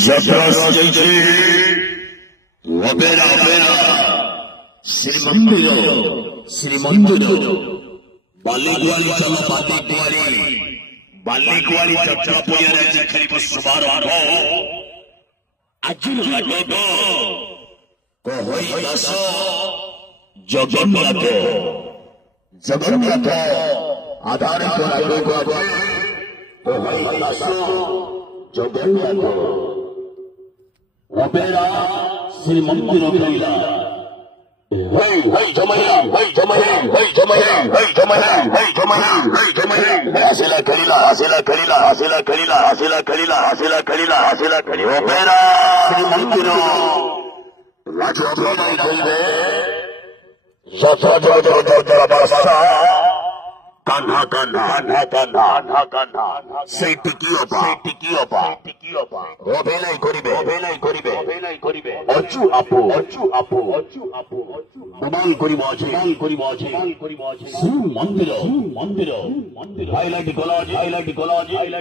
Zapraszajcie Opera Srimandiro Baligwali Chala Baligwali Chala Poyare Khalifa Subhanahu Ajil Lagogo Kohoi Daso Jagannatho Adhare Koragogo Kohoi Daso Jagannatho Opera Srimandiro Kaila Hey Jamaya Asila Kalila Opera Srimandiro Raja Opera Kalile Jata Kanha Say Tikiopa Opera Koribe Ochu Apo Bamal Korimaji Srimandiro Highlight ecology la